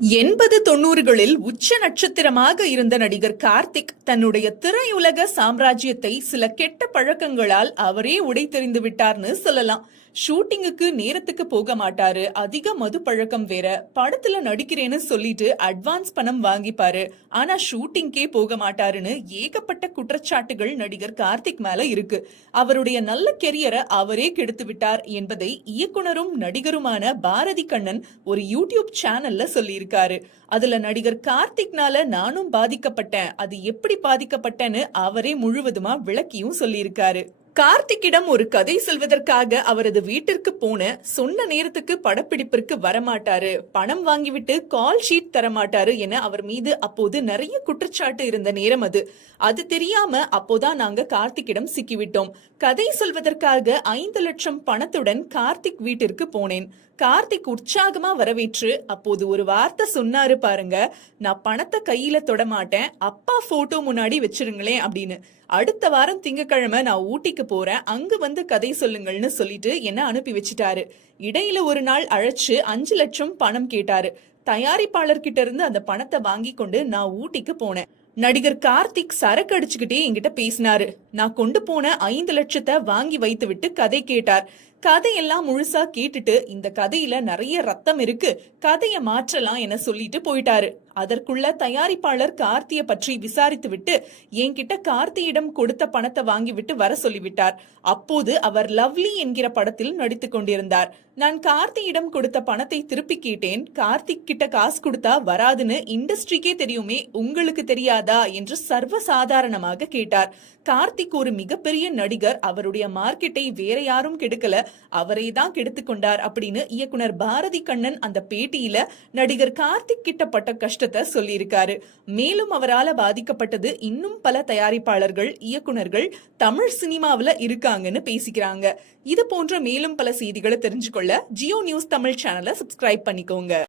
80, 90களில் உச்ச நட்சத்திரமாக இருந்த நடிகர் கார்த்திக் தன்னுடைய திரையுலக சாம்ராஜ்யத்தை சில கெட்ட பழக்கங்களால் அவரே உடைத்தெறிந்து விட்டார்னு சொல்லலாம். ஷூட்டிங்குக்கு நேரத்துக்கு போக மாட்டாரு, அதிக மது பழக்கம் வேற, படத்துல நடிக்கிறேன்னு சொல்லிட்டு அட்வான்ஸ் பணம் வாங்கிப்பாரு, ஆனா ஷூட்டிங்கே போக மாட்டாருன்னு ஏகப்பட்ட குற்றச்சாட்டுகள் நடிகர் கார்த்திக் மேல இருக்கு. அவருடைய நல்ல கெரியரை அவரே கெடுத்து விட்டார் என்பதை இயக்குனரும் நடிகருமான பாரதி கண்ணன் ஒரு யூடியூப் சேனல்ல சொல்லியிருக்காரு. அதுல நடிகர் கார்த்திக்னால நானும் பாதிக்கப்பட்டேன், அது எப்படி பாதிக்கப்பட்டேன்னு அவரே முழுவதுமா விளக்கியும் சொல்லியிருக்காரு. கார்த்திக்கிடம் ஒரு கதை சொல்வதற்காக அவரது வீட்டிற்கு போன, சொன்ன நேரத்துக்கு படப்பிடிப்பிற்கு வரமாட்டாரு, பணம் வாங்கிவிட்டு கால் ஷீட் தரமாட்டாரு என அவர் மீது அப்போது நிறைய குற்றச்சாட்டு இருந்த நேரம் அது. அது தெரியாம அப்போதான் நாங்க கார்த்திக்கிடம் சிக்கிவிட்டோம். கதை சொல்வதற்காக 5 லட்சம் பணத்துடன் கார்த்திக் வீட்டிற்கு போனேன். கார்த்திக் உற்சாகமா வரவேற்று அப்போது ஒரு வார்த்தை சொன்னாரு பாருங்க, நான் பணத்தை கையில தொட மாட்டேன், அப்பா போட்டோ முன்னாடி வச்சிருங்களேன் அப்படின்னு. அடுத்த வாரம் திங்கக்கிழமை நான் ஊட்டிக்கு போறேன், அங்கு வந்து கதை சொல்லுங்கள்னு சொல்லிட்டு என்ன அனுப்பி வச்சிட்டாரு. இடையில ஒரு நாள் அழைச்சு 5 லட்சம் பணம் கேட்டாரு. தயாரிப்பாளர்கிட்ட இருந்து அந்த பணத்தை வாங்கி கொண்டு நான் ஊட்டிக்கு போனேன். நடிகர் கார்த்திக் சரக்கு அடிச்சுக்கிட்டே என்கிட்ட பேசினாரு. நான் கொண்டு போன 5 லட்சத்தை வாங்கி வைத்து விட்டு கதை கேட்டார். கதையெல்லாம் முழுசா கேட்டுட்டு, இந்த கதையில நிறைய ரத்தம் இருக்கு, கதைய மாற்றலாம் என சொல்லிட்டு போயிட்டாரு. அதற்குள்ள தயாரிப்பாளர் கார்த்திய பற்றி விசாரித்து விட்டு என்கிட்ட கார்த்தியிடம் கொடுத்த பணத்தை வாங்கிவிட்டு வர சொல்லிவிட்டார். அப்போது அவர் லவ்லி என்கிற படத்தில் நடித்துக் கொண்டிருந்தார். நான் கார்த்தியிடம் கொடுத்த பணத்தை திருப்பி கேட்டேன். கார்த்திக் கிட்ட காசு கொடுத்தா வராதுன்னு இண்டஸ்ட்ரிக்கே தெரியுமே, உங்களுக்கு தெரியாதா என்று சர்வசாதாரணமாக கேட்டார். கார்த்திக் ஒரு மிகப்பெரிய நடிகர், அவருடைய மார்க்கெட்டை வேற யாரும் கெடுக்கல, அவரை தான் கெடுத்து கொண்டார் அப்படின்னு இயக்குனர் பாரதி கண்ணன் அந்த பேட்டியில நடிகர் கார்த்திக் கிட்ட பட்ட கஷ்டத்தை சொல்லியிருக்காரு. மேலும் அவரால் பாதிக்கப்பட்டது இன்னும் பல தயாரிப்பாளர்கள், இயக்குனர்கள் தமிழ் சினிமாவில இருக்காங்கன்னு பேசிக்கிறாங்க. இது போன்ற மேலும் பல செய்திகளை தெரிஞ்சுக்கொள்ள ஜியோ நியூஸ் தமிழ் சேனலை சப்ஸ்கிரைப் பண்ணிக்கோங்க.